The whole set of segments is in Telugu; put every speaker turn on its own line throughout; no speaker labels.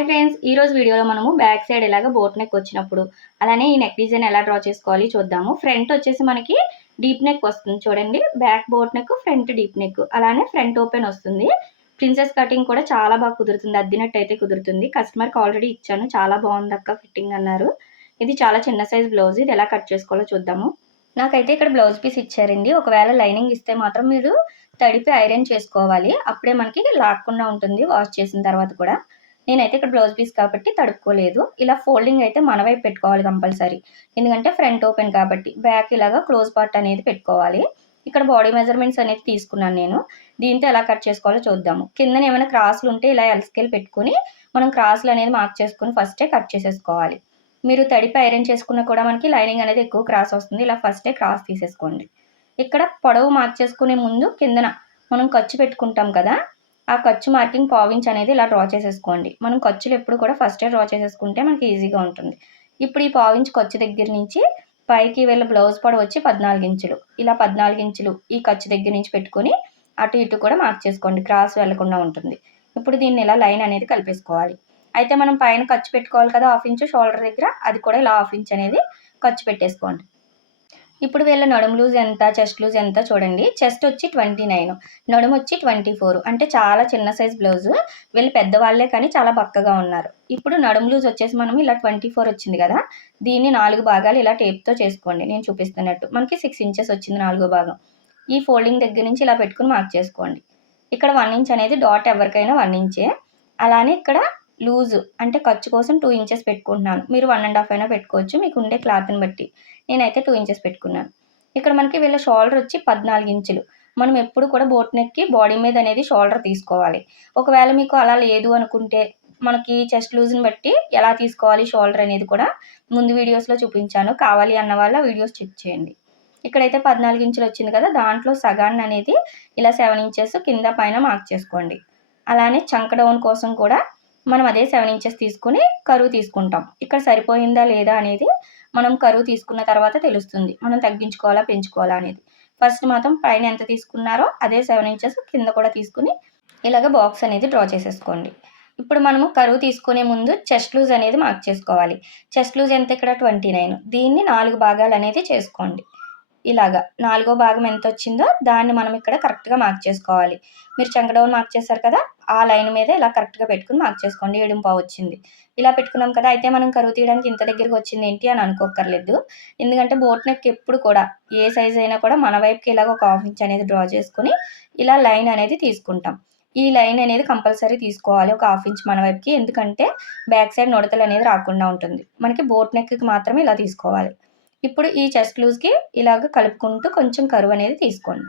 హాయ్ ఫ్రెండ్స్ ఈ రోజు వీడియోలో మనము బ్యాక్ సైడ్ ఎలాగ బోట్ నెక్ వచ్చినప్పుడు అలానే ఈ నెక్ డిజైన్ ఎలా డ్రా చేసుకోవాలి చూద్దాము. ఫ్రంట్ వచ్చేసి మనకి డీప్ నెక్ వస్తుంది చూడండి back boat neck front deep neck అలానే ఫ్రంట్ ఓపెన్ వస్తుంది. ప్రిన్సెస్ కటింగ్ కూడా చాలా బాగా కుదురుతుంది అద్దినట్టు అయితే కుదురుతుంది. కస్టమర్కి ఆల్రెడీ ఇచ్చాను చాలా బాగుంది అక్క ఫిట్టింగ్ అన్నారు. ఇది చాలా చిన్న సైజ్ బ్లౌజ్ ఇది ఎలా కట్ చేసుకోవాలో చూద్దాము. నాకైతే ఇక్కడ బ్లౌజ్ పీస్ ఇచ్చారండి ఒకవేళ లైనింగ్ ఇస్తే మాత్రం మీరు తడిపి ఐరన్ చేసుకోవాలి. అప్పుడే మనకి లాక్కుండా ఉంటుంది వాష్ చేసిన తర్వాత కూడా. నేనైతే ఇక్కడ బ్లౌజ్ పీస్ కాబట్టి తడుపుకోలేదు. ఇలా ఫోల్డింగ్ అయితే మన వైపు పెట్టుకోవాలి కంపల్సరీ ఎందుకంటే ఫ్రంట్ ఓపెన్ కాబట్టి బ్యాక్ ఇలాగా క్లోజ్ పార్ట్ అనేది పెట్టుకోవాలి. ఇక్కడ బాడీ మెజర్మెంట్స్ అనేది తీసుకున్నాను నేను. దీంతో ఎలా కట్ చేసుకోవాలో చూద్దాము. కింద ఏమైనా క్రాసులు ఉంటే ఇలా ఎల్స్కేల్ పెట్టుకుని మనం క్రాసులు అనేది మార్క్ చేసుకుని ఫస్టే కట్ చేసేసుకోవాలి. మీరు తడిపి ఐరన్ చేసుకున్న కూడా మనకి లైనింగ్ అనేది ఎక్కువ క్రాస్ వస్తుంది. ఇలా ఫస్టే క్రాస్ తీసేసుకోండి. ఇక్కడ పొడవు మార్క్ చేసుకునే ముందు కిందన మనం ఖర్చు పెట్టుకుంటాం కదా ఆ ఖర్చు మార్కింగ్ పావించ్ అనేది ఇలా డ్రా చేసేసుకోండి. మనం ఖర్చులు ఎప్పుడు కూడా ఫస్ట్ డ్రా చేసేసుకుంటే మనకి ఈజీగా ఉంటుంది. ఇప్పుడు ఈ పావించ్ ఖర్చు దగ్గర నుంచి పైకి వెళ్ళి బ్లౌజ్ పొడ వచ్చి పద్నాలుగు ఇంచులు. ఇలా పద్నాలుగు ఇంచులు ఈ ఖర్చు దగ్గర నుంచి పెట్టుకొని అటు ఇటు కూడా మార్క్ చేసుకోండి. క్రాస్ వెళ్ళకుండా ఉంటుంది. ఇప్పుడు దీన్ని ఇలా లైన్ అనేది కలిపేసుకోవాలి. అయితే మనం పైన ఖర్చు పెట్టుకోవాలి కదా హాఫ్ ఇంచు షోల్డర్ దగ్గర అది కూడా ఇలా హాఫ్ ఇంచ్ అనేది ఖర్చు పెట్టేసుకోండి. ఇప్పుడు వీళ్ళ నడుము లూజ్ ఎంత చెస్ట్ లూజ్ ఎంత చూడండి. చెస్ట్ వచ్చి ట్వంటీ నైన్ నడుము వచ్చి ట్వంటీ ఫోర్. అంటే చాలా చిన్న సైజ్ బ్లౌజ్. వీళ్ళు పెద్దవాళ్ళే కానీ చాలా బక్కగా ఉన్నారు. ఇప్పుడు నడుము లూజ్ వచ్చేసి మనం ఇలా ట్వంటీ ఫోర్ వచ్చింది కదా దీన్ని నాలుగు భాగాలు ఇలా టేప్తో చేసుకోండి. నేను చూపిస్తున్నట్టు. మనకి సిక్స్ ఇంచెస్ వచ్చింది నాలుగో భాగం. ఈ ఫోల్డింగ్ దగ్గర నుంచి ఇలా పెట్టుకుని మార్క్ చేసుకోండి. ఇక్కడ వన్ ఇంచ్ అనేది డాట్ ఎవరికైనా వన్ ఇంచే అలానే ఇక్కడ లూజ్ అంటే ఖర్చు కోసం టూ ఇంచెస్ పెట్టుకుంటున్నాను. మీరు వన్ అండ్ హాఫ్ అయినా పెట్టుకోవచ్చు. మీకు ఉండే క్లాత్ని బట్టి. నేనైతే టూ ఇంచెస్ పెట్టుకున్నాను. ఇక్కడ మనకి వీళ్ళ షోల్డర్ వచ్చి పద్నాలుగు ఇంచులు. మనం ఎప్పుడు కూడా బోట్ నెక్కి బాడీ మీద అనేది షోల్డర్ తీసుకోవాలి. ఒకవేళ మీకు అలా లేదు అనుకుంటే మనకి చెస్ట్ లూజ్ని బట్టి ఎలా తీసుకోవాలి షోల్డర్ అనేది కూడా ముందు వీడియోస్లో చూపించాను. కావాలి అన్న వాళ్ళ వీడియోస్ చెక్ చేయండి. ఇక్కడైతే పద్నాలుగు ఇంచులు వచ్చింది కదా దాంట్లో సగాన్ని అనేది ఇలా సెవెన్ ఇంచెస్ కింద పైన మార్క్ చేసుకోండి. అలానే చంక డౌన్ కోసం కూడా మనం అదే సెవెన్ ఇంచెస్ తీసుకుని కరువు తీసుకుంటాం. ఇక్కడ సరిపోయిందా లేదా అనేది మనం కరువు తీసుకున్న తర్వాత తెలుస్తుంది. మనం తగ్గించుకోవాలా పెంచుకోవాలా అనేది. ఫస్ట్ మాత్రం పైన ఎంత తీసుకున్నారో అదే సెవెన్ ఇంచెస్ కింద కూడా తీసుకుని ఇలాగ బాక్స్ అనేది డ్రా చేసేసుకోండి. ఇప్పుడు మనము కరువు తీసుకునే ముందు చెస్ట్ లూజ్ అనేది మార్క్ చేసుకోవాలి. చెస్ట్ లూజ్ ఎంత ఇక్కడ? ట్వంటీ నైన్ దీన్ని నాలుగు భాగాలు అనేది చేసుకోండి. ఇలాగా నాలుగో భాగం ఎంత వచ్చిందో దాన్ని మనం ఇక్కడ కరెక్ట్గా మార్క్ చేసుకోవాలి. మీరు చంకడౌన్ మార్క్ చేశారు కదా? ఆ లైన్ మీద ఇలా కరెక్ట్గా పెట్టుకుని మార్క్ చేసుకోండి. ఏడుంపావు వచ్చింది. ఇలా పెట్టుకున్నాం కదా అయితే మనం కరువు తీయడానికి ఇంత దగ్గరికి వచ్చింది ఏంటి అని అనుకోకర్లేదు ఎందుకంటే బోట్ నెక్ ఎప్పుడు కూడా ఏ సైజ్ అయినా కూడా మన వైపుకి ఇలాగ ఒక హాఫ్ ఇంచ్ అనేది డ్రా చేసుకుని ఇలా లైన్ అనేది తీసుకుంటాం. ఈ లైన్ అనేది కంపల్సరీ తీసుకోవాలి. ఒక హాఫ్ ఇంచ్ మన వైపుకి. ఎందుకంటే బ్యాక్ సైడ్ నొడతలు అనేది రాకుండా ఉంటుంది. మనకి బోట్ నెక్కి మాత్రమే ఇలా తీసుకోవాలి. ఇప్పుడు ఈ చెస్ట్ లూజ్కి ఇలాగ కలుపుకుంటూ కొంచెం కరువు అనేది తీసుకోండి.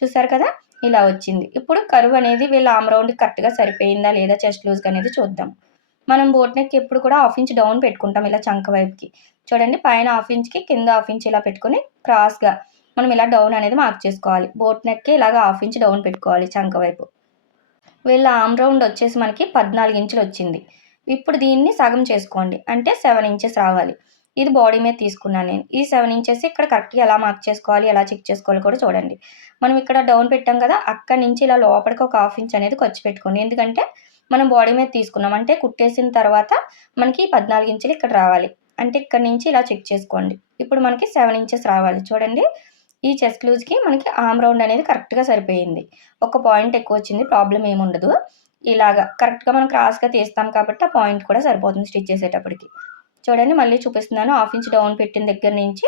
చూసారు కదా? ఇలా వచ్చింది. ఇప్పుడు కరువు అనేది వీళ్ళ ఆమ్ రౌండ్ కరెక్ట్గా సరిపోయిందా లేదా చెస్ట్ లూజ్గా అనేది చూద్దాం. మనం బోట్ నెక్ ఎప్పుడు కూడా హాఫ్ ఇంచ్ డౌన్ పెట్టుకుంటాం ఇలా చంక వైపుకి చూడండి పైన హాఫ్ ఇంచ్కి కింద హాఫ్ ఇంచ్ ఇలా పెట్టుకుని క్రాస్గా మనం ఇలా డౌన్ అనేది మార్క్ చేసుకోవాలి. బోట్ నెక్కి ఇలాగ హాఫ్ ఇంచ్ డౌన్ పెట్టుకోవాలి చంక వైపు. వీళ్ళ ఆమ్ రౌండ్ వచ్చేసి మనకి పద్నాలుగు ఇంచులు వచ్చింది. ఇప్పుడు దీన్ని సగం చేసుకోండి. అంటే సెవెన్ ఇంచెస్ రావాలి. ఇది బాడీ మీద తీసుకున్నాను నేను. ఈ సెవెన్ ఇంచెస్ ఇక్కడ కరెక్ట్గా ఎలా మార్క్ చేసుకోవాలి ఎలా చెక్ చేసుకోవాలి కూడా చూడండి. మనం ఇక్కడ డౌన్ పెట్టాం కదా అక్కడి నుంచి ఇలా లోపలికి ఒక హాఫ్ ఇంచ్ అనేది ఖర్చు పెట్టుకోండి. ఎందుకంటే మనం బాడీ మీద తీసుకున్నాం. అంటే కుట్టేసిన తర్వాత మనకి పద్నాలుగు ఇంచులు ఇక్కడ రావాలి. అంటే ఇక్కడ నుంచి ఇలా చెక్ చేసుకోండి. ఇప్పుడు మనకి సెవెన్ ఇంచెస్ రావాలి. చూడండి. ఈ చెస్ట్ లూజ్కి మనకి ఆమ్ రౌండ్ అనేది కరెక్ట్గా సరిపోయింది. ఒక పాయింట్ ఎక్కువ వచ్చింది. ప్రాబ్లం ఏముండదు ఇలాగా కరెక్ట్గా మనం క్రాస్గా తీస్తాం కాబట్టి ఆ పాయింట్ కూడా సరిపోతుంది స్టిచ్ చేసేటప్పటికి. చూడండి. మళ్ళీ చూపిస్తున్నాను. హాఫ్ ఇంచ్ డౌన్ పెట్టిన దగ్గర నుంచి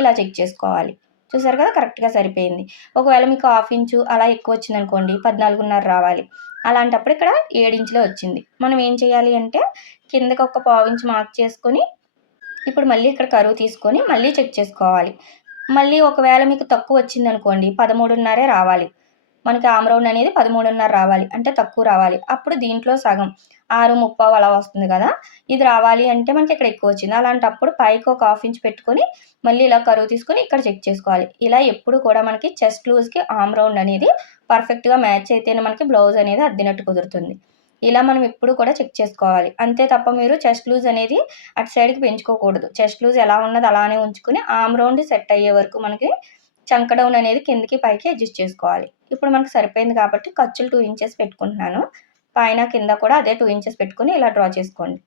ఇలా చెక్ చేసుకోవాలి. చూసారు కదా? కరెక్ట్గా సరిపోయింది. ఒకవేళ మీకు హాఫ్ ఇంచు అలా ఎక్కువ వచ్చింది అనుకోండి పద్నాలుగున్నర రావాలి. అలాంటప్పుడు ఇక్కడ ఏడించులో వచ్చింది. మనం ఏం చేయాలి అంటే కిందకి ఒక పావు ఇంచు మార్క్ చేసుకొని ఇప్పుడు మళ్ళీ ఇక్కడ కరువు తీసుకొని మళ్ళీ చెక్ చేసుకోవాలి. మళ్ళీ ఒకవేళ మీకు తక్కువ వచ్చింది అనుకోండి పదమూడున్నరే రావాలి. మనకి ఆమ్రౌండ్ అనేది పదమూడున్నర రావాలి అంటే తక్కువ రావాలి. అప్పుడు దీంట్లో సగం ఆరు ముప్పావు అలా వస్తుంది కదా. ఇది రావాలి అంటే మనకి ఇక్కడ ఎక్కువ వచ్చింది. అలాంటప్పుడు పైకి ఒక హాఫ్ ఇంచ్ పెట్టుకొని మళ్ళీ ఇలా కరువు తీసుకొని ఇక్కడ చెక్ చేసుకోవాలి. ఇలా ఎప్పుడు కూడా మనకి చెస్ట్ లూజ్కి ఆమ్ రౌండ్ అనేది పర్ఫెక్ట్గా మ్యాచ్ అయితేనే మనకి బ్లౌజ్ అనేది అద్దినట్టు కుదురుతుంది. ఇలా మనం ఎప్పుడు కూడా చెక్ చేసుకోవాలి. అంతే తప్ప మీరు చెస్ట్ లూజ్ అనేది అటు సైడ్కి పెంచుకోకూడదు. చెస్ట్ లూజ్ ఎలా ఉన్నది అలానే ఉంచుకుని ఆమ్ రౌండ్ సెట్ అయ్యే వరకు మనకి చంక డౌన్ అనేది కిందికి పైకి అడ్జస్ట్ చేసుకోవాలి. ఇప్పుడు మనకు సరిపోయింది కాబట్టి ఖర్చులు టూ ఇంచెస్ పెట్టుకుంటున్నాను. పైన కింద కూడా అదే టూ ఇంచెస్ పెట్టుకుని ఇలా డ్రా చేసుకోండి.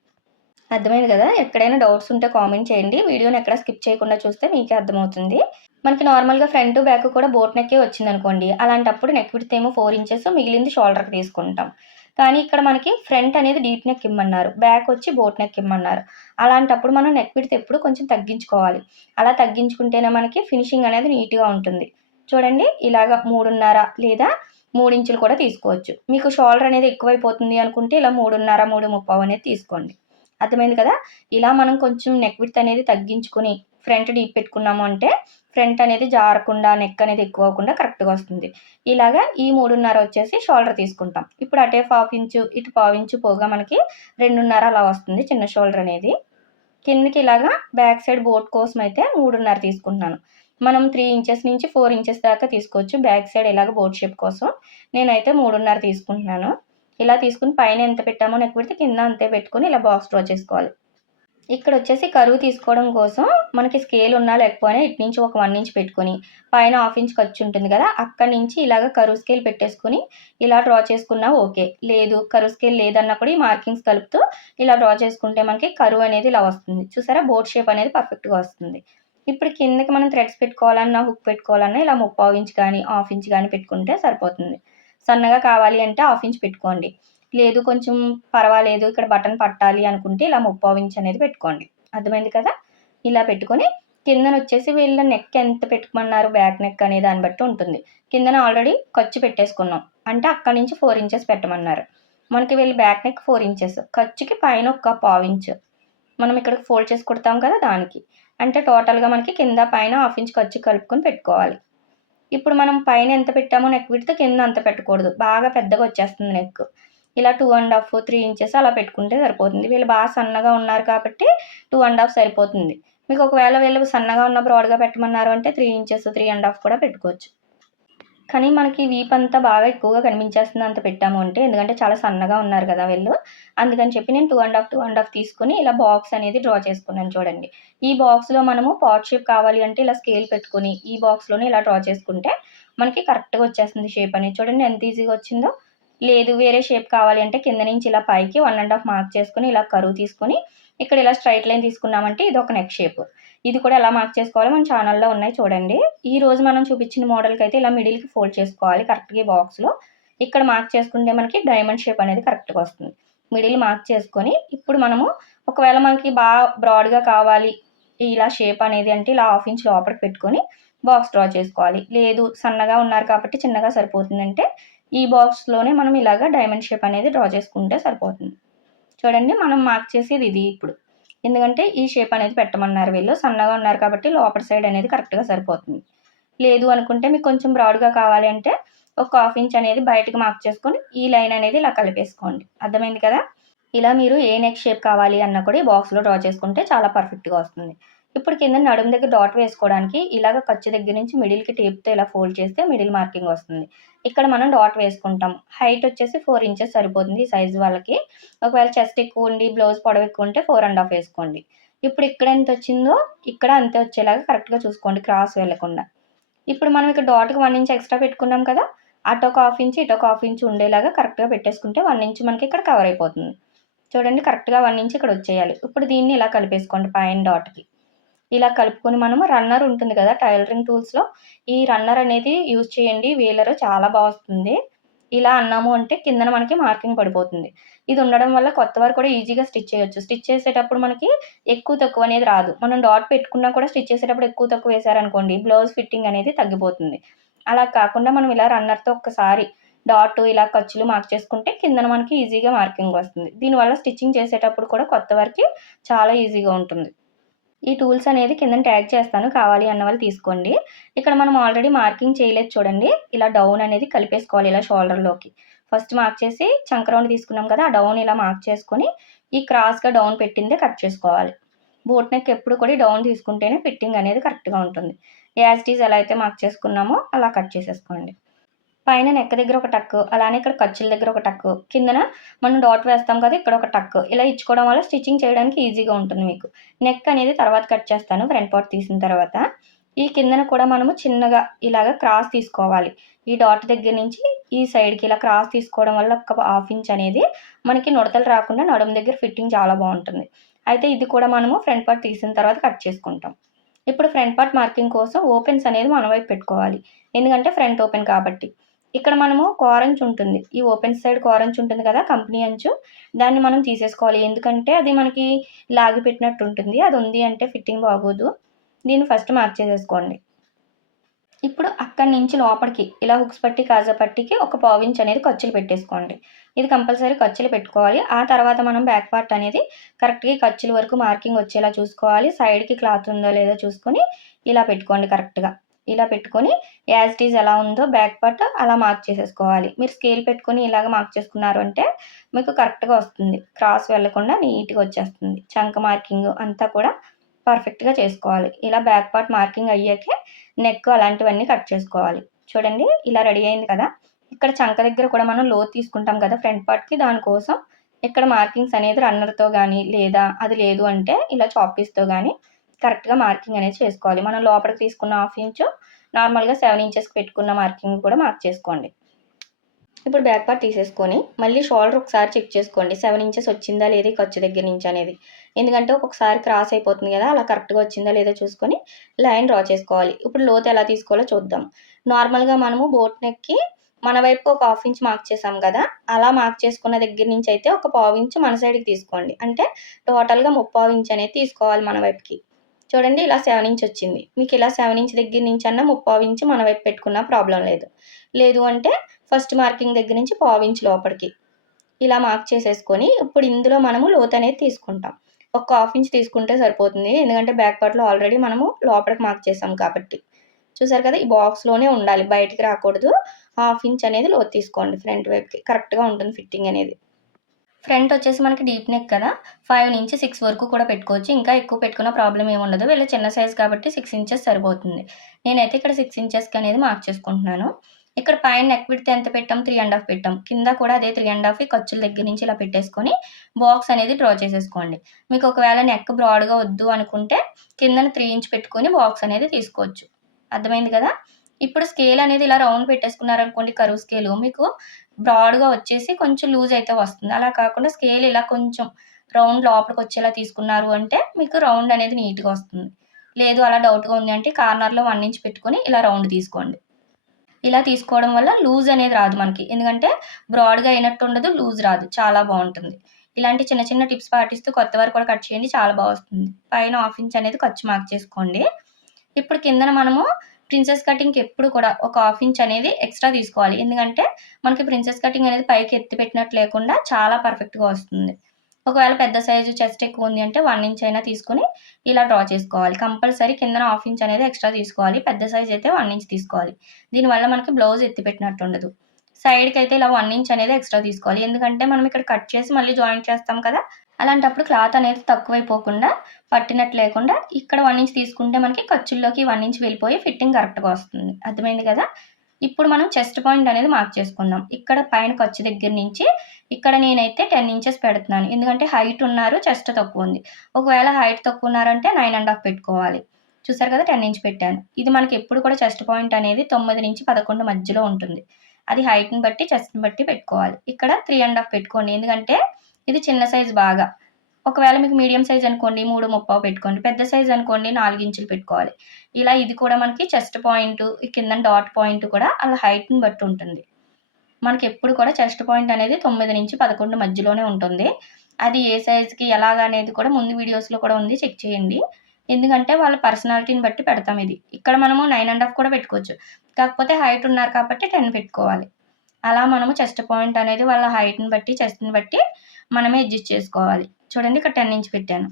అర్థమైంది కదా? ఎక్కడైనా డౌట్స్ ఉంటే కామెంట్ చేయండి. వీడియోని ఎక్కడ స్కిప్ చేయకుండా చూస్తే మీకే అర్థమవుతుంది. మనకి నార్మల్గా ఫ్రంట్ బ్యాక్ కూడా బోట్ నెక్కే వచ్చింది అనుకోండి అలాంటప్పుడు నెక్ విడితేమో ఫోర్ ఇంచెస్ మిగిలింది షోల్డర్కి తీసుకుంటాం. కానీ ఇక్కడ మనకి ఫ్రంట్ అనేది డీప్ నెక్ ఇమ్మన్నారు. బ్యాక్ వచ్చి బోట్ నెక్ ఇమ్మన్నారు. అలాంటప్పుడు మనం నెక్ విడ్త్ ఎప్పుడు కొంచెం తగ్గించుకోవాలి. అలా తగ్గించుకుంటేనే మనకి ఫినిషింగ్ అనేది నీట్గా ఉంటుంది. చూడండి ఇలాగ మూడున్నర లేదా మూడు ఇంచులు కూడా తీసుకోవచ్చు. మీకు షోల్డర్ అనేది ఎక్కువైపోతుంది అనుకుంటే ఇలా మూడున్నర మూడు ముప్పావు అనేది తీసుకోండి. అర్థమైంది కదా? ఇలా మనం కొంచెం నెక్ విడ్త్ అనేది తగ్గించుకుని ఫ్రంట్ డీప్ పెట్టుకున్నాము అంటే ఫ్రంట్ అనేది జారకుండా నెక్ అనేది ఎక్కువ అవ్వకుండా కరెక్ట్గా వస్తుంది. ఇలాగా ఈ మూడున్నర వచ్చేసి షోల్డర్ తీసుకుంటాం. ఇప్పుడు అటే పావు ఇంచు ఇటు పావు ఇంచు పోగా మనకి రెండున్నర అలా వస్తుంది చిన్న షోల్డర్ అనేది. కిందకి ఇలాగా బ్యాక్ సైడ్ బోట్ కోసం అయితే మూడున్నర తీసుకుంటున్నాను. మనం త్రీ ఇంచెస్ నుంచి ఫోర్ ఇంచెస్ దాకా తీసుకోవచ్చు. బ్యాక్ సైడ్ ఇలాగ బోట్ షేప్ కోసం నేనైతే మూడున్నర తీసుకుంటున్నాను. ఇలా తీసుకుని పైన ఎంత పెట్టామో నెక్ పెడితే కింద అంతే పెట్టుకుని ఇలా బాక్స్ డ్రా చేసుకోవాలి. ఇక్కడ వచ్చేసి కరువు తీసుకోవడం కోసం మనకి స్కేల్ ఉన్నా లేకపోయినా ఇటు నుంచి ఒక వన్ ఇంచ్ పెట్టుకొని పైన హాఫ్ ఇంచ్ ఖర్చు ఉంటుంది కదా అక్కడి నుంచి ఇలాగ కరువు స్కేల్ పెట్టేసుకుని ఇలా డ్రా చేసుకున్నా ఓకే లేదు కరువు స్కేల్ లేదన్నా కూడా ఈ మార్కింగ్స్ కలుపుతూ ఇలా డ్రా చేసుకుంటే మనకి కరువు అనేది ఇలా వస్తుంది. చూసారా? బోర్డ్ షేప్ అనేది పర్ఫెక్ట్గా వస్తుంది. ఇప్పుడు కిందకి మనం థ్రెడ్స్ పెట్టుకోవాలన్నా హుక్ పెట్టుకోవాలన్నా ఇలా ముప్పావు ఇంచ్ కానీ హాఫ్ ఇంచ్ కానీ పెట్టుకుంటే సరిపోతుంది. సన్నగా కావాలి అంటే హాఫ్ ఇంచ్ పెట్టుకోండి. లేదు కొంచెం పర్వాలేదు ఇక్కడ బటన్ పట్టాలి అనుకుంటే ఇలా ముప్పావు ఇంచ్ అనేది పెట్టుకోండి. అర్థమైంది కదా? ఇలా పెట్టుకొని కిందన వచ్చేసి వీళ్ళ నెక్ ఎంత పెట్టుకున్నారు బ్యాక్ నెక్ అనే దాన్ని బట్టి ఉంటుంది. కిందన ఆల్రెడీ ఖర్చు పెట్టేసుకున్నాం. అంటే అక్కడి నుంచి ఫోర్ ఇంచెస్ పెట్టమన్నారు. మనకి వీళ్ళు బ్యాక్ నెక్ ఫోర్ ఇంచెస్ ఖర్చుకి పైన ఒక పావు ఇంచ్. మనం ఇక్కడ ఫోల్డ్ చేసి కుడతాం కదా దానికి. అంటే టోటల్గా మనకి కింద పైన హాఫ్ ఇంచ్ ఖర్చు కలుపుకొని పెట్టుకోవాలి. ఇప్పుడు మనం పైన ఎంత పెట్టామో నెక్ పెడితే కింద అంత పెట్టకూడదు. బాగా పెద్దగా వచ్చేస్తుంది నెక్ ఇలా two and half three inches అలా పెట్టుకుంటే సరిపోతుంది. వీళ్ళు బాగా సన్నగా ఉన్నారు కాబట్టి టూ అండ్ హాఫ్ సరిపోతుంది. మీకు ఒకవేళ వీళ్ళు సన్నగా ఉన్న బ్రాడ్గా పెట్టమన్నారు అంటే three inches three and half కూడా పెట్టుకోవచ్చు. కానీ మనకి వీప్ అంతా బాగా ఎక్కువగా కనిపించేస్తుంది అంత పెట్టాము అంటే ఎందుకంటే చాలా సన్నగా ఉన్నారు కదా వీళ్ళు. అందుకని చెప్పి నేను two and half two and half తీసుకుని ఇలా బాక్స్ అనేది డ్రా చేసుకున్నాను చూడండి. ఈ బాక్స్లో మనము పాట్ షేప్ కావాలి అంటే ఇలా స్కేల్ పెట్టుకొని ఈ బాక్స్లోనే ఇలా డ్రా చేసుకుంటే మనకి కరెక్ట్గా వచ్చేస్తుంది షేప్ అనేది. చూడండి ఎంత ఈజీగా వచ్చిందో. లేదు వేరే షేప్ కావాలి అంటే కింద నుంచి ఇలా పైకి వన్ అండ్ హాఫ్ మార్క్ చేసుకుని ఇలా కరువు తీసుకుని ఇక్కడ ఇలా స్ట్రైట్ లైన్ తీసుకున్నామంటే ఇది ఒక నెక్ షేప్ ఇది కూడా ఎలా మార్క్ చేసుకోవాలి మన ఛానల్లో ఉన్నాయి చూడండి. ఈ రోజు మనం చూపించిన మోడల్కి అయితే ఇలా మిడిల్కి ఫోల్డ్ చేసుకోవాలి కరెక్ట్గా బాక్స్లో ఇక్కడ మార్క్ చేసుకుంటే మనకి డైమండ్ షేప్ అనేది కరెక్ట్గా వస్తుంది. మిడిల్ మార్క్ చేసుకొని ఇప్పుడు మనము ఒకవేళ మనకి బాగా బ్రాడ్గా కావాలి ఇలా షేప్ అనేది అంటే ఇలా హాఫ్ ఇంచ్ లోపలికి పెట్టుకొని బాక్స్ డ్రా చేసుకోవాలి. లేదు సన్నగా ఉన్నారు కాబట్టి చిన్నగా సరిపోతుందంటే ఈ బాక్స్లోనే మనం ఇలాగ డైమండ్ షేప్ అనేది డ్రా చేసుకుంటే సరిపోతుంది. చూడండి మనం మార్క్ చేసేది ఇది ఇప్పుడు. ఎందుకంటే ఈ షేప్ అనేది పెట్టమన్నారు వీళ్ళు. సన్నగా ఉన్నారు కాబట్టి లోపల సైడ్ అనేది కరెక్ట్గా సరిపోతుంది. లేదు అనుకుంటే మీకు కొంచెం బ్రాడ్గా కావాలి అంటే ఒక హాఫ్ ఇంచ్ అనేది బయటకు మార్క్ చేసుకొని ఈ లైన్ అనేది ఇలా కలిపేసుకోండి. అర్థమైంది కదా? ఇలా మీరు ఏ నెక్ షేప్ కావాలి అన్న కూడా ఈ బాక్స్లో డ్రా చేసుకుంటే చాలా పర్ఫెక్ట్గా వస్తుంది. ఇప్పుడు కింద నడుము దగ్గర డాట్ వేసుకోవడానికి ఇలాగ ఖర్చు దగ్గర నుంచి మిడిల్కి టేప్తో ఇలా ఫోల్డ్ చేస్తే మిడిల్ మార్కింగ్ వస్తుంది. ఇక్కడ మనం డాట్ వేసుకుంటాం. హైట్ వచ్చేసి ఫోర్ ఇంచెస్ సరిపోతుంది ఈ సైజు వాళ్ళకి. ఒకవేళ చెస్ట్ ఎక్కువ ఉండి బ్లౌజ్ పొడవు ఎక్కువ ఉంటే ఫోర్ అండ్ హాఫ్ వేసుకోండి. ఇప్పుడు ఇక్కడ ఎంత వచ్చిందో ఇక్కడ అంతే వచ్చేలాగా కరెక్ట్గా చూసుకోండి క్రాస్ వెళ్ళకుండా. ఇప్పుడు మనం ఇక్కడ డాట్కి వన్ ఇంచ్ ఎక్స్ట్రా పెట్టుకున్నాం కదా అటు ఒక హాఫ్ ఇంచ్ ఇటు ఒక హాఫ్ ఇంచ్ ఉండేలాగా కరెక్ట్గా పెట్టేసుకుంటే వన్ ఇంచ్ మనకి ఇక్కడ కవర్ అయిపోతుంది. చూడండి కరెక్ట్గా వన్ ఇంచ్ ఇక్కడ వచ్చేయాలి. ఇప్పుడు దీన్ని ఇలా కలిపేసుకోండి పైన డాట్కి. ఇలా కలుపుకొని మనము రన్నర్ ఉంటుంది కదా టైలరింగ్ టూల్స్లో. ఈ రన్నర్ అనేది యూజ్ చేయండి వీలర్ చాలా బాగా వస్తుంది. ఇలా అన్నాము అంటే కిందన మనకి మార్కింగ్ పడిపోతుంది. ఇది ఉండడం వల్ల కొత్త వారు కూడా ఈజీగా స్టిచ్ చేయొచ్చు. స్టిచ్ చేసేటప్పుడు మనకి ఎక్కువ తక్కువ అనేది రాదు. మనం డాట్ పెట్టుకున్నా కూడా స్టిచ్ చేసేటప్పుడు ఎక్కువ తక్కువ వేసారనుకోండి బ్లౌజ్ ఫిట్టింగ్ అనేది తగ్గిపోతుంది. అలా కాకుండా మనం ఇలా రన్నర్తో ఒక్కసారి డాట్ ఇలా ఖర్చులు మార్క్ చేసుకుంటే కిందన మనకి ఈజీగా మార్కింగ్ వస్తుంది. దీనివల్ల స్టిచ్చింగ్ చేసేటప్పుడు కూడా కొత్త వారికి చాలా ఈజీగా ఉంటుంది. ఈ టూల్స్ అనేది కింద ట్యాగ్ చేస్తాను. కావాలి అన్న వాళ్ళు తీసుకోండి. ఇక్కడ మనం ఆల్రెడీ మార్కింగ్ చేయలేదు చూడండి. ఇలా డౌన్ అనేది కలిపేసుకోవాలి ఇలా షోల్డర్లోకి ఫస్ట్ మార్క్ చేసి చంక్రౌండ్ తీసుకున్నాం కదా ఆ డౌన్ ఇలా మార్క్ చేసుకొని ఈ క్రాస్గా డౌన్ పెట్టిందే కట్ చేసుకోవాలి. బోట్ నెక్ ఎప్పుడు కూడా డౌన్ తీసుకుంటేనే ఫిట్టింగ్ అనేది కరెక్ట్గా ఉంటుంది. యాజ్ టీజ్ ఎలా అయితే మార్క్ చేసుకున్నామో అలా కట్ చేసేసుకోండి. పైన నెక్ దగ్గర ఒక టక్ అలానే ఇక్కడ ఖర్చుల దగ్గర ఒక టక్ కిందన మనం డాట్ వేస్తాం కదా ఇక్కడ ఒక టక్ ఇలా ఇచ్చుకోవడం వల్ల స్టిచ్చింగ్ చేయడానికి ఈజీగా ఉంటుంది మీకు. నెక్ అనేది తర్వాత కట్ చేస్తాను ఫ్రంట్ పార్ట్ తీసిన తర్వాత. ఈ కిందన కూడా మనము చిన్నగా ఇలాగ క్రాస్ తీసుకోవాలి. ఈ డాట్ దగ్గర నుంచి ఈ సైడ్కి ఇలా క్రాస్ తీసుకోవడం వల్ల ఒక హాఫ్ ఇంచ్ అనేది మనకి నుడతలు రాకుండా నడుము దగ్గర ఫిట్టింగ్ చాలా బాగుంటుంది. అయితే ఇది కూడా మనము ఫ్రంట్ పార్ట్ తీసిన తర్వాత కట్ చేసుకుంటాం. ఇప్పుడు ఫ్రంట్ పార్ట్ మార్కింగ్ కోసం ఓపెన్స్ అనేది మన వైపు పెట్టుకోవాలి. ఎందుకంటే ఫ్రంట్ ఓపెన్ కాబట్టి. ఇక్కడ మనము కోరంచ్ ఉంటుంది. ఈ ఓపెన్ సైడ్ కోరంచ్ ఉంటుంది కదా కంపెనీ అంచు. దాన్ని మనం తీసేసుకోవాలి. ఎందుకంటే అది మనకి లాగి పెట్టినట్టు ఉంటుంది. అది ఉంది అంటే ఫిట్టింగ్ బాగోదు. దీన్ని ఫస్ట్ మార్క్ చేసేసుకోండి. ఇప్పుడు అక్కడి నుంచి లోపలికి ఇలా హుక్స్ పట్టి కాజా పట్టికి ఒక పావించ్ అనేది ఖర్చులు పెట్టేసుకోండి. ఇది కంపల్సరీ ఖర్చులు పెట్టుకోవాలి. ఆ తర్వాత మనం బ్యాక్ పార్ట్ అనేది కరెక్ట్గా ఖర్చుల వరకు మార్కింగ్ వచ్చేలా చూసుకోవాలి. సైడ్కి క్లాత్ ఉందో లేదో చూసుకొని ఇలా పెట్టుకోండి కరెక్ట్గా. ఇలా పెట్టుకొని యాజ్ ఇట్ ఈజ్ ఎలా ఉందో బ్యాక్ పార్ట్ అలా మార్క్ చేసేసుకోవాలి. మీరు స్కేల్ పెట్టుకొని ఇలాగ మార్క్ చేసుకున్నారు అంటే మీకు కరెక్ట్గా వస్తుంది. క్రాస్ వెళ్ళకుండా నీట్గా వచ్చేస్తుంది. చంక మార్కింగ్ అంతా కూడా పర్ఫెక్ట్గా చేసుకోవాలి. ఇలా బ్యాక్ పార్ట్ మార్కింగ్ అయ్యాకే నెక్ అలాంటివన్నీ కట్ చేసుకోవాలి. చూడండి ఇలా రెడీ అయింది కదా. ఇక్కడ చంక దగ్గర కూడా మనం లో తీసుకుంటాం కదా ఫ్రంట్ పార్ట్కి దానికోసం ఇక్కడ మార్కింగ్స్ అనేది రన్నర్తో కానీ లేదా అది లేదు అంటే ఇలా చాపీస్తో కానీ కరెక్ట్గా మార్కింగ్ అనేది చేసుకోవాలి. మనం లోపలికి తీసుకున్న హాఫ్ ఇంచు నార్మల్గా సెవెన్ ఇంచెస్కి పెట్టుకున్న మార్కింగ్ కూడా మార్క్ చేసుకోండి. ఇప్పుడు బ్యాక్ పార్ట్ తీసేసుకొని మళ్ళీ షోల్డర్ ఒకసారి చెక్ చేసుకోండి. సెవెన్ ఇంచెస్ వచ్చిందా లేదా ఖర్చు దగ్గర నుంచి అనేది. ఎందుకంటే ఒక్కొక్కసారి క్రాస్ అయిపోతుంది కదా అలా కరెక్ట్గా వచ్చిందా లేదో చూసుకొని లైన్ డ్రా చేసుకోవాలి. ఇప్పుడు లోతు ఎలా తీసుకోవాలో చూద్దాం. నార్మల్గా మనము బోట్ నెక్కి మన వైపు ఒక హాఫ్ ఇంచ్ మార్క్ చేసాం కదా అలా మార్క్ చేసుకున్న దగ్గర నుంచి అయితే ఒక పావు ఇంచ్ మన సైడ్కి తీసుకోండి. అంటే టోటల్గా ముప్పావు ఇంచ్ అనేది తీసుకోవాలి మన వైపుకి. చూడండి ఇలా సెవెన్ ఇంచ్ వచ్చింది. మీకు ఇలా సెవెన్ ఇంచ్ దగ్గర నుంచి అన్న ముప్పావు ఇంచ్ మన వైపు పెట్టుకున్నా ప్రాబ్లం లేదు. లేదు అంటే ఫస్ట్ మార్కింగ్ దగ్గర నుంచి పావు ఇంచ్ లోపలికి. ఇలా మార్క్ చేసేసుకొని ఇప్పుడు ఇందులో మనము లోత్ అనేది తీసుకుంటాం. ఒక హాఫ్ ఇంచ్ తీసుకుంటే సరిపోతుంది. ఎందుకంటే బ్యాక్ పార్ట్లో ఆల్రెడీ మనము లోపలికి మార్క్ చేసాం కాబట్టి. చూసారు కదా ఈ బాక్స్లోనే ఉండాలి. బయటికి రాకూడదు. హాఫ్ ఇంచ్ అనేది లోతు తీసుకోండి ఫ్రంట్ వైపుకి. కరెక్ట్గా ఉంటుంది ఫిట్టింగ్ అనేది. ఫ్రంట్ వచ్చేసి మనకి డీప్ నెక్ కదా. ఫైవ్ నుంచి సిక్స్ వరకు కూడా పెట్టుకోవచ్చు. ఇంకా ఎక్కువ పెట్టుకున్న ప్రాబ్లం ఏమి ఉండదు. వీళ్ళ చిన్న సైజ్ కాబట్టి సిక్స్ ఇంచెస్ సరిపోతుంది. నేనైతే ఇక్కడ సిక్స్ ఇంచెస్కి అనేది మార్క్ చేసుకుంటున్నాను. ఇక్కడ పైన నెక్ విడితే ఎంత పెట్టాం? త్రీ అండ్ హాఫ్ పెట్టాం. కింద కూడా అదే త్రీ అండ్ హాఫ్ ఖర్చుల దగ్గర నుంచి ఇలా పెట్టేసుకొని బాక్స్ అనేది డ్రా చేసేసుకోండి. మీకు ఒకవేళ నెక్ బ్రాడ్గా వద్దు అనుకుంటే కిందన త్రీ ఇంచ్ పెట్టుకొని బాక్స్ అనేది తీసుకోవచ్చు. అర్థమైంది కదా? ఇప్పుడు స్కేల్ అనేది ఇలా రౌండ్ పెట్టేసుకున్నారనుకోండి కరువు స్కేల్ మీకు బ్రాడ్గా వచ్చేసి కొంచెం లూజ్ అయితే వస్తుంది. అలా కాకుండా స్కేల్ ఇలా కొంచెం రౌండ్ లోపలికి వచ్చేలా తీసుకున్నారు అంటే మీకు రౌండ్ అనేది నీట్గా వస్తుంది. లేదు అలా డౌట్గా ఉంది అంటే కార్నర్లో వన్ ఇంచ్ పెట్టుకొని ఇలా రౌండ్ తీసుకోండి. ఇలా తీసుకోవడం వల్ల లూజ్ అనేది రాదు మనకి. ఎందుకంటే బ్రాడ్గా అయినట్టు ఉండదు లూజ్ రాదు. చాలా బాగుంటుంది. ఇలాంటి చిన్న చిన్న టిప్స్ పాటిస్తూ కొత్త వరకు కూడా కట్ చేయండి చాలా బాగా వస్తుంది. పైన హాఫ్ ఇంచ్ అనేది ఖర్చు మార్క్ చేసుకోండి. ఇప్పుడు కిందన మనము ప్రిన్సెస్ కటింగ్కి ఎప్పుడు కూడా ఒక హాఫ్ ఇంచ్ అనేది ఎక్స్ట్రా తీసుకోవాలి. ఎందుకంటే మనకి ప్రిన్సెస్ కటింగ్ అనేది పైకి ఎత్తి పెట్టినట్టు లేకుండా చాలా పర్ఫెక్ట్గా వస్తుంది. ఒకవేళ పెద్ద సైజు చెస్ట్ ఎక్కువ ఉంది అంటే వన్ ఇంచ్ అయినా తీసుకొని ఇలా డ్రా చేసుకోవాలి. కంపల్సరీ కింద హాఫ్ ఇంచ్ అనేది ఎక్స్ట్రా తీసుకోవాలి. పెద్ద సైజ్ అయితే వన్ ఇంచ్ తీసుకోవాలి. దీనివల్ల మనకి బ్లౌజ్ ఎత్తి పెట్టినట్టు ఉండదు. సైడ్కి అయితే ఇలా వన్ ఇంచ్ అనేది ఎక్స్ట్రా తీసుకోవాలి. ఎందుకంటే మనం ఇక్కడ కట్ చేసి మళ్ళీ జాయింట్ చేస్తాం కదా అలాంటప్పుడు క్లాత్ అనేది తక్కువైపోకుండా పట్టినట్టు లేకుండా ఇక్కడ వన్ ఇంచ్ తీసుకుంటే మనకి ఖర్చుల్లోకి వన్ ఇంచ్ వెళ్ళిపోయి ఫిట్టింగ్ కరెక్ట్గా వస్తుంది. అర్థమైంది కదా? ఇప్పుడు మనం చెస్ట్ పాయింట్ అనేది మార్క్ చేసుకుందాం. ఇక్కడ పైన ఖర్చు దగ్గర నుంచి ఇక్కడ నేనైతే టెన్ ఇంచెస్ పెడుతున్నాను. ఎందుకంటే హైట్ ఉన్నారు చెస్ట్ తక్కువ ఉంది. ఒకవేళ హైట్ తక్కువ ఉన్నారంటే నైన్ అండ్ హాఫ్ పెట్టుకోవాలి. చూసారు కదా టెన్ ఇంచ్ పెట్టాను. ఇది మనకి ఎప్పుడు కూడా చెస్ట్ పాయింట్ అనేది తొమ్మిది నుంచి పదకొండు మధ్యలో ఉంటుంది. అది హైట్ని బట్టి చెస్ట్ని బట్టి పెట్టుకోవాలి. ఇక్కడ త్రీ అండ్ హాఫ్ పెట్టుకోండి. ఎందుకంటే ఇది చిన్న సైజ్ బాగా. ఒకవేళ మీకు మీడియం సైజ్ అనుకోండి మూడు ముప్పావు పెట్టుకోండి. పెద్ద సైజ్ అనుకోండి నాలుగు ఇంచులు పెట్టుకోవాలి. ఇలా ఇది కూడా మనకి చెస్ట్ పాయింట్ కింద డాట్ పాయింట్ కూడా అలా హైట్ని బట్టి ఉంటుంది. మనకి ఎప్పుడు కూడా చెస్ట్ పాయింట్ అనేది తొమ్మిది నుంచి పదకొండు మధ్యలోనే ఉంటుంది. అది ఏ సైజ్కి ఎలాగ అనేది కూడా ముందు వీడియోస్లో కూడా ఉంది. చెక్ చేయండి. ఎందుకంటే వాళ్ళ పర్సనాలిటీని బట్టి పెడతాం ఇది. ఇక్కడ మనము నైన్ అండ్ హాఫ్ కూడా పెట్టుకోవచ్చు. కాకపోతే హైట్ ఉన్నారు కాబట్టి టెన్ పెట్టుకోవాలి. అలా మనము చెస్ట్ పాయింట్ అనేది వాళ్ళ హైట్ని బట్టి చెస్ట్ని బట్టి మనమే అడ్జస్ట్ చేసుకోవాలి. చూడండి ఇక్కడ టెన్ ఇంచ్ పెట్టాను.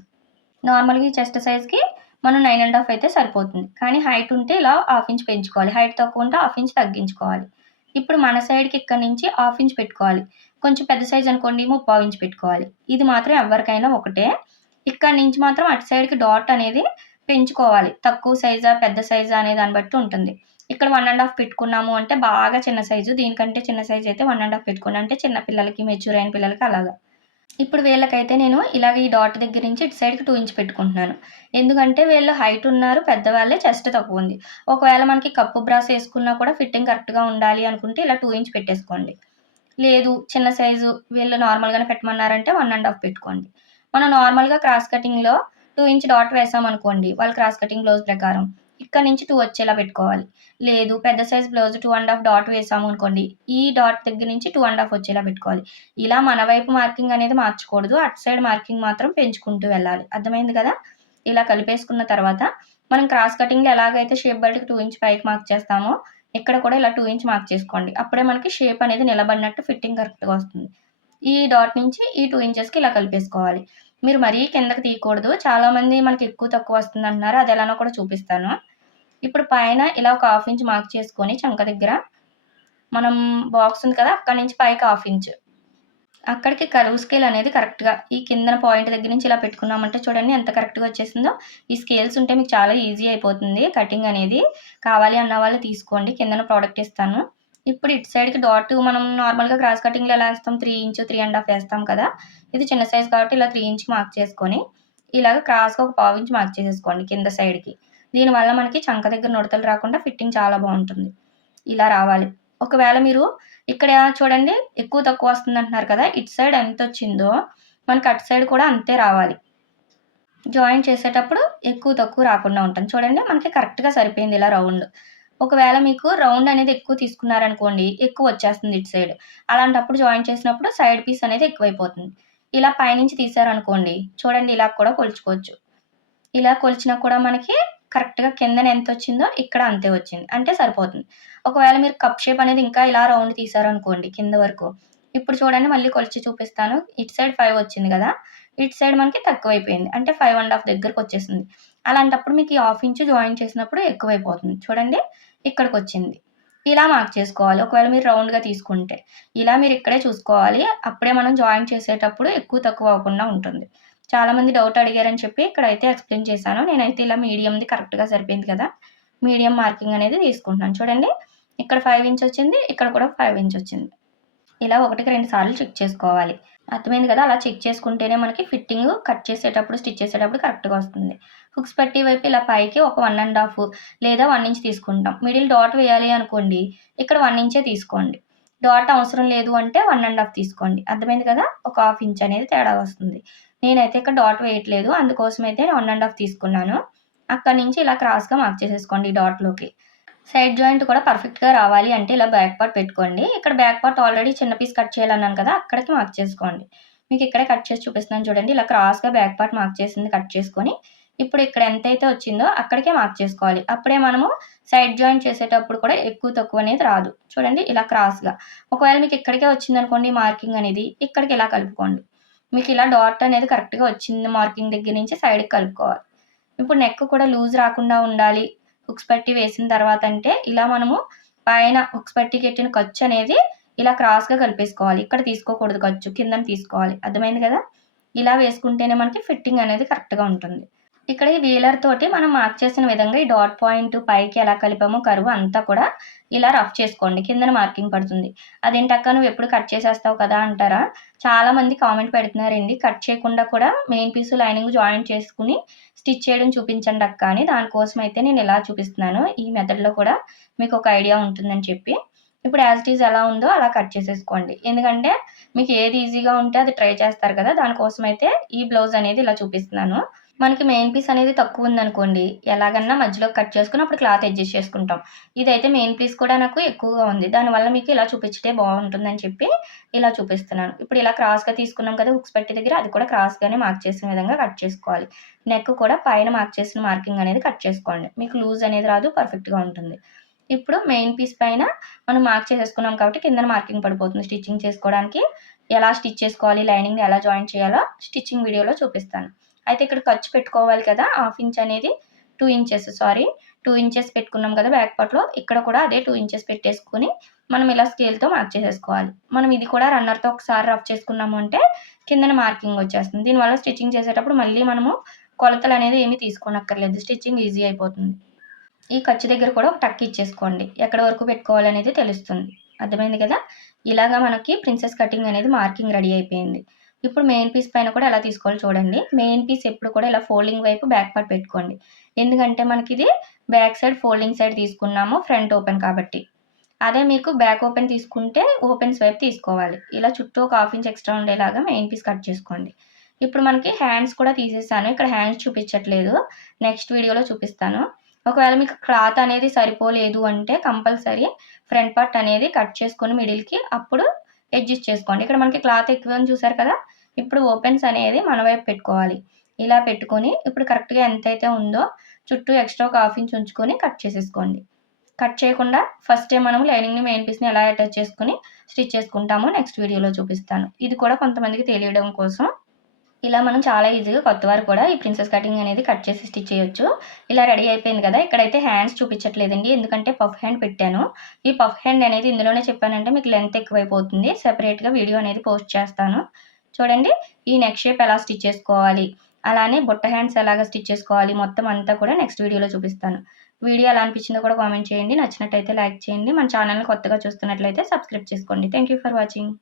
నార్మల్గా ఈ చెస్ట్ సైజ్కి మనం నైన్ అండ్ హాఫ్ అయితే సరిపోతుంది. కానీ హైట్ ఉంటే ఇలా హాఫ్ ఇంచ్ పెంచుకోవాలి. హైట్ తక్కువ ఉంటే హాఫ్ ఇంచ్ తగ్గించుకోవాలి. ఇప్పుడు మన సైడ్కి ఇక్కడ నుంచి హాఫ్ ఇంచ్ పెట్టుకోవాలి. కొంచెం పెద్ద సైజ్ అనుకోండి ముప్పావు ఇంచ్ పెట్టుకోవాలి. ఇది మాత్రం ఎవరికైనా ఒకటే ఇక్కడ నుంచి మాత్రం అటు సైడ్కి డాట్ అనేది పెంచుకోవాలి. తక్కువ సైజా పెద్ద సైజా అనే దాన్ని బట్టి ఉంటుంది. ఇక్కడ వన్ అండ్ హాఫ్ పెట్టుకున్నాము అంటే బాగా చిన్న సైజు దీనికంటే చిన్న సైజు అయితే వన్ అండ్ హాఫ్ పెట్టుకున్నా. అంటే చిన్న పిల్లలకి మెచ్యూర్ అయిన పిల్లలకి అలాగా. ఇప్పుడు వీళ్ళకైతే నేను ఇలాగ ఈ డాట్ దగ్గర నుంచి ఇటు సైడ్కి టూ ఇంచ్ పెట్టుకుంటున్నాను. ఎందుకంటే వీళ్ళు హైట్ ఉన్నారు పెద్దవాళ్ళే చెస్ట్ తక్కువ ఉంది. ఒకవేళ మనకి కప్పు బ్రాస్ వేసుకున్నా కూడా ఫిట్టింగ్ కరెక్ట్గా ఉండాలి అనుకుంటే ఇలా టూ ఇంచ్ పెట్టేసుకోండి. లేదు చిన్న సైజు వీళ్ళు నార్మల్గానే పెట్టమన్నారంటే వన్ అండ్ హాఫ్ పెట్టుకోండి. మనం నార్మల్గా క్రాస్ కటింగ్లో టూ ఇంచ్ డాట్ వేసాం అనుకోండి వాళ్ళు క్రాస్ కటింగ్ బ్లౌజ్ ప్రకారం. ఇక్కడ నుంచి టూ వచ్చేలా పెట్టుకోవాలి. లేదు పెద్ద size blouse two and half dot వేసాము అనుకోండి ఈ డాట్ దగ్గర నుంచి టూ అండ్ హాఫ్ వచ్చేలా పెట్టుకోవాలి. ఇలా మన వైపు మార్కింగ్ అనేది మార్చకూడదు అటు సైడ్ మార్కింగ్ మాత్రం పెంచుకుంటూ వెళ్ళాలి. అర్థమైంది కదా? ఇలా కలిపేసుకున్న తర్వాత మనం క్రాస్ కటింగ్లో ఎలాగైతే షేప్ బెల్ట్కి టూ ఇంచ్ పైకి మార్క్ చేస్తామో ఇక్కడ కూడా ఇలా టూ ఇంచ్ మార్క్ చేసుకోండి. అప్పుడే మనకి షేప్ అనేది నిలబడినట్టు ఫిట్టింగ్ కరెక్ట్గా వస్తుంది. ఈ డాట్ నుంచి ఈ టూ ఇంచెస్కి ఇలా కలిపేసుకోవాలి. మీరు మరీ కిందకి తీయకూడదు. చాలామంది మనకి ఎక్కువ తక్కువ వస్తుంది అంటున్నారు. అది ఎలానో కూడా చూపిస్తాను. ఇప్పుడు పైన ఇలా ఒక హాఫ్ ఇంచ్ మార్క్ చేసుకొని చంక దగ్గర మనం బాక్స్ ఉంది కదా అక్కడి నుంచి పైకి హాఫ్ ఇంచ్ అక్కడికి కరువు స్కేల్ అనేది కరెక్ట్గా ఈ కిందన పాయింట్ దగ్గర నుంచి ఇలా పెట్టుకున్నామంటే చూడండి ఎంత కరెక్ట్గా వచ్చేసిందో. ఈ స్కేల్స్ ఉంటే మీకు చాలా ఈజీ అయిపోతుంది కటింగ్ అనేది. కావాలి అన్న వాళ్ళు తీసుకోండి. కిందన ప్రోడక్ట్ ఇస్తాను. ఇప్పుడు ఇటు సైడ్కి డాట్ మనం నార్మల్గా క్రాస్ కటింగ్లో ఎలా వేస్తాం? Three inch three and half వేస్తాం కదా? ఇది చిన్న సైజ్ కాబట్టి ఇలా త్రీ ఇంచ్ మార్క్ చేసుకొని ఇలాగ క్రాస్గా ఒక పావు ఇంచ్ మార్క్ చేసేసుకోండి కింద సైడ్కి దీనివల్ల మనకి చంక దగ్గర నుడతలు రాకుండా ఫిట్టింగ్ చాలా బాగుంటుంది. ఇలా రావాలి. ఒకవేళ మీరు ఇక్కడ చూడండి ఎక్కువ తక్కువ వస్తుంది అంటున్నారు కదా? ఇటు సైడ్ ఎంత వచ్చిందో మనకి అటు సైడ్ కూడా అంతే రావాలి. జాయిన్ చేసేటప్పుడు ఎక్కువ తక్కువ రాకుండా ఉంటుంది చూడండి మనకి కరెక్ట్గా సరిపోయింది ఇలా రౌండ్ ఒకవేళ మీకు రౌండ్ అనేది ఎక్కువ తీసుకున్నారనుకోండి ఎక్కువ వచ్చేస్తుంది ఇటు సైడ్. అలాంటప్పుడు జాయిన్ చేసినప్పుడు సైడ్ పీస్ అనేది ఎక్కువైపోతుంది. ఇలా పైనుంచి తీసారనుకోండి చూడండి ఇలా కూడా కొలుచుకోవచ్చు. ఇలా కొలిచినా కూడా మనకి కరెక్ట్గా కిందన ఎంత వచ్చిందో ఇక్కడ అంతే వచ్చింది. అంటే సరిపోతుంది. ఒకవేళ మీరు కప్ షేప్ అనేది ఇంకా ఇలా రౌండ్ తీసారనుకోండి కింద వరకు. ఇప్పుడు చూడండి మళ్ళీ కొలిచి చూపిస్తాను. ఇటు సైడ్ ఫైవ్ వచ్చింది కదా ఇటు సైడ్ మనకి తక్కువైపోయింది. అంటే ఫైవ్ అండ్ హాఫ్ దగ్గరకు వచ్చేసింది. అలాంటప్పుడు మీకు ఈ హాఫ్ ఇంచ్ జాయిన్ చేసినప్పుడు ఎక్కువైపోతుంది. చూడండి ఇక్కడికి వచ్చింది ఇలా మార్క్ చేసుకోవాలి. ఒకవేళ మీరు రౌండ్గా తీసుకుంటే. ఇలా మీరు ఇక్కడే చూసుకోవాలి. అప్పుడే మనం జాయిన్ చేసేటప్పుడు ఎక్కువ తక్కువ అవ్వకుండా ఉంటుంది. చాలామంది డౌట్ అడిగారని చెప్పి ఇక్కడైతే ఎక్స్ప్లెయిన్ చేశాను. నేనైతే ఇలా మీడియంది కరెక్ట్గా సరిపోయింది కదా. మీడియం మార్కింగ్ అనేది తీసుకుంటున్నాను. చూడండి. ఇక్కడ ఫైవ్ ఇంచ్ వచ్చింది. ఇక్కడ కూడా ఫైవ్ ఇంచ్ వచ్చింది. ఇలా ఒకటికి రెండు సార్లు చెక్ చేసుకోవాలి. అర్థమైంది కదా? అలా చెక్ చేసుకుంటేనే మనకి ఫిట్టింగ్ కట్ చేసేటప్పుడు స్టిచ్ చేసేటప్పుడు కరెక్ట్గా వస్తుంది. హుక్స్ పట్టి వైపు ఇలా పైకి ఒక వన్ అండ్ హాఫ్ లేదా వన్ ఇంచ్ తీసుకుంటాం. మిడిల్ డాట్ వేయాలి అనుకోండి ఇక్కడ వన్ ఇంచే తీసుకోండి. డాట్ అవసరం లేదు అంటే వన్ అండ్ హాఫ్ తీసుకోండి. అర్థమైంది కదా? ఒక హాఫ్ ఇంచ్ అనేది తేడా వస్తుంది. నేనైతే ఇక్కడ డాట్ వేయట్లేదు అందుకోసం అయితే వన్ అండ్ హాఫ్ తీసుకున్నాను. అక్కడ నుంచి ఇలా క్రాస్గా మార్క్ చేసేసుకోండి ఈ డాట్లోకి సైడ్ జాయింట్ కూడా పర్ఫెక్ట్గా రావాలి అంటే ఇలా బ్యాక్ పార్ట్ పెట్టుకోండి. ఇక్కడ బ్యాక్ పార్ట్ ఆల్రెడీ చిన్న పీస్ కట్ చేయాలన్నాను కదా అక్కడికి మార్క్ చేసుకోండి. మీకు ఇక్కడే కట్ చేసి చూపిస్తున్నాను చూడండి. ఇలా క్రాస్గా బ్యాక్ పార్ట్ మార్క్ చేసింది కట్ చేసుకొని ఇప్పుడు ఇక్కడ ఎంతైతే వచ్చిందో అక్కడికే మార్క్ చేసుకోవాలి. అప్పుడే మనము సైడ్ జాయింట్ చేసేటప్పుడు కూడా ఎక్కువ తక్కువ అనేది రాదు. చూడండి ఇలా క్రాస్గా ఒకవేళ మీకు ఇక్కడికే వచ్చింది అనుకోండి మార్కింగ్ అనేది ఇక్కడికి ఇలా కలుపుకోండి. మీకు ఇలా డాట్ అనేది కరెక్ట్గా వచ్చింది మార్కింగ్ దగ్గర నుంచి సైడ్కి కలుపుకోవాలి. ఇప్పుడు నెక్ కూడా లూజ్ రాకుండా ఉండాలి. హుక్స్ పట్టి వేసిన తర్వాత అంటే ఇలా మనము పైన హుక్స్ పట్టి కట్టిన ఖర్చు అనేది ఇలా క్రాస్గా కలిపేసుకోవాలి. ఇక్కడ తీసుకోకూడదు ఖర్చు కింద తీసుకోవాలి. అర్థమైంది కదా? ఇలా వేసుకుంటేనే మనకి ఫిట్టింగ్ అనేది కరెక్ట్గా ఉంటుంది. ఇక్కడ ఈ వీలర్ తోటి మనం మార్క్ చేసిన విధంగా ఈ డాట్ పాయింట్ పైకి ఎలా కలిపామో కరువు అంతా కూడా ఇలా రఫ్ చేసుకోండి. కిందన మార్కింగ్ పడుతుంది. అదేంటక్క నువ్వు ఎప్పుడు కట్ చేసేస్తావు కదా అంటారా? చాలా మంది కామెంట్ పెడుతున్నారండి. కట్ చేయకుండా కూడా మెయిన్ పీస్ లైనింగ్ జాయిన్ చేసుకుని స్టిచ్ చేయడం చూపించండి అక్క అని. దానికోసం అయితే నేను ఇలా చూపిస్తున్నాను. ఈ మెథడ్లో కూడా మీకు ఒక ఐడియా ఉంటుందని చెప్పి. ఇప్పుడు యాజ్ ఇట్ ఈజ్ ఎలా ఉందో అలా కట్ చేసేసుకోండి. ఎందుకంటే మీకు ఏది ఈజీగా ఉంటే అది ట్రై చేస్తారు కదా. దానికోసం అయితే ఈ బ్లౌజ్ అనేది ఇలా చూపిస్తున్నాను. మనకి మెయిన్ పీస్ అనేది తక్కువ ఉందనుకోండి ఎలాగన్నా మధ్యలో కట్ చేసుకుని అప్పుడు క్లాత్ అడ్జస్ట్ చేసుకుంటాం. ఇదైతే మెయిన్ పీస్ కూడా నాకు ఎక్కువగా ఉంది. దానివల్ల మీకు ఇలా చూపించితే బాగుంటుందని చెప్పి ఇలా చూపిస్తున్నాను. ఇప్పుడు ఇలా క్రాస్గా తీసుకున్నాం కదా హుక్స్ పెట్టి దగ్గర అది కూడా క్రాస్గానే మార్క్ చేసిన విధంగా కట్ చేసుకోవాలి. నెక్ కూడా పైన మార్క్ చేసిన మార్కింగ్ అనేది కట్ చేసుకోండి. మీకు లూజ్ అనేది రాదు పర్ఫెక్ట్గా ఉంటుంది. ఇప్పుడు మెయిన్ పీస్ పైన మనం మార్క్ చేసేసుకున్నాం కాబట్టి కింద మార్కింగ్ పడిపోతుంది. స్టిచ్చింగ్ చేసుకోవడానికి ఎలా స్టిచ్ చేసుకోవాలి లైనింగ్ని ఎలా జాయిన్ చేయాలో స్టిచ్చింగ్ వీడియోలో చూపిస్తాను. అయితే ఇక్కడ ఖర్చు పెట్టుకోవాలి కదా హాఫ్ ఇంచ్ అనేది two inches sorry. Two inches పెట్టుకున్నాం కదా బ్యాక్ పార్ట్లో ఇక్కడ కూడా అదే టూ ఇంచెస్ పెట్టేసుకుని మనం ఇలా స్కేల్తో మార్క్ చేసేసుకోవాలి. మనం ఇది కూడా రన్నర్తో ఒకసారి రఫ్ చేసుకున్నాము అంటే కిందన మార్కింగ్ వచ్చేస్తుంది. దీనివల్ల స్టిచ్చింగ్ చేసేటప్పుడు మళ్ళీ మనము కొలతలు అనేది ఏమీ తీసుకోనక్కర్లేదు. స్టిచ్చింగ్ ఈజీ అయిపోతుంది. ఈ ఖర్చు దగ్గర కూడా ఒక టక్ ఇచ్చేసుకోండి. ఎక్కడ వరకు పెట్టుకోవాలనేది తెలుస్తుంది. అర్థమైంది కదా? ఇలాగా మనకి ప్రిన్సెస్ కటింగ్ అనేది మార్కింగ్ రెడీ అయిపోయింది. ఇప్పుడు మెయిన్ పీస్ పైన కూడా ఎలా తీసుకోవాలో చూడండి. మెయిన్ పీస్ ఎప్పుడు కూడా ఇలా ఫోల్డింగ్ వైపు బ్యాక్ పార్ట్ పెట్టుకోండి. ఎందుకంటే మనకి ఇది బ్యాక్ సైడ్ ఫోల్డింగ్ సైడ్ తీసుకున్నాము ఫ్రంట్ ఓపెన్ కాబట్టి. అదే మీకు బ్యాక్ ఓపెన్ తీసుకుంటే ఓపెన్స్ వైపు తీసుకోవాలి. ఇలా చుట్టూ ఒక హాఫ్ ఇంచ్ ఎక్స్ట్రా ఉండేలాగా మెయిన్ పీస్ కట్ చేసుకోండి. ఇప్పుడు మనకి హ్యాండ్స్ కూడా తీసేసాను. ఇక్కడ హ్యాండ్స్ చూపించట్లేదు. నెక్స్ట్ వీడియోలో చూపిస్తాను. ఒకవేళ మీకు క్లాత్ అనేది సరిపోలేదు అంటే కంపల్సరీ ఫ్రంట్ పార్ట్ అనేది కట్ చేసుకుని మిడిల్కి అప్పుడు అడ్జస్ట్ చేసుకోండి. ఇక్కడ మనకి క్లాత్ ఎక్కువ అని చూసారు కదా? ఇప్పుడు ఓపెన్స్ అనేది మన వైపు పెట్టుకోవాలి. ఇలా పెట్టుకొని ఇప్పుడు కరెక్ట్గా ఎంతైతే ఉందో చుట్టూ ఎక్స్ట్రా ఒక హాఫ్ ఇంచ్ ఉంచుకొని కట్ చేసేసుకోండి. కట్ చేయకుండా ఫస్ట్ మనం లైనింగ్ని మెయిన్ పీస్ని ఎలా అటాచ్ చేసుకుని స్టిచ్ చేసుకుంటామో నెక్స్ట్ వీడియోలో చూపిస్తాను. ఇది కూడా కొంతమందికి తెలియడం కోసం ఇలా మనం చాలా ఈజీగా కొత్త వారు కూడా ఈ ప్రిన్సెస్ కటింగ్ అనేది కట్ చేసి స్టిచ్ చేయొచ్చు. ఇలా రెడీ అయిపోయింది కదా ఇక్కడైతే హ్యాండ్స్ చూపించట్లేదండి. ఎందుకంటే పఫ్ హ్యాండ్ పెట్టాను. ఈ పఫ్ హ్యాండ్ అనేది ఇందులోనే చెప్పానంటే మీకు లెంత్ ఎక్కువైపోతుంది. సెపరేట్గా వీడియో అనేది పోస్ట్ చేస్తాను. చూడండి ఈ నెక్ షేప్ ఎలా స్టిచ్ చేసుకోవాలి? అలానే బుట్ట హ్యాండ్స్ ఎలాగ స్టిచ్ చేసుకోవాలి? మొత్తం అంతా కూడా నెక్స్ట్ వీడియోలో చూపిస్తాను. వీడియో ఎలా అనిపించిందో కూడా కామెంట్ చేయండి. నచ్చినట్టయితే లైక్ చేయండి. మన ఛానల్ని కొత్తగా చూస్తున్నట్లయితే సబ్స్క్రైబ్ చేసుకోండి. Thank you for watching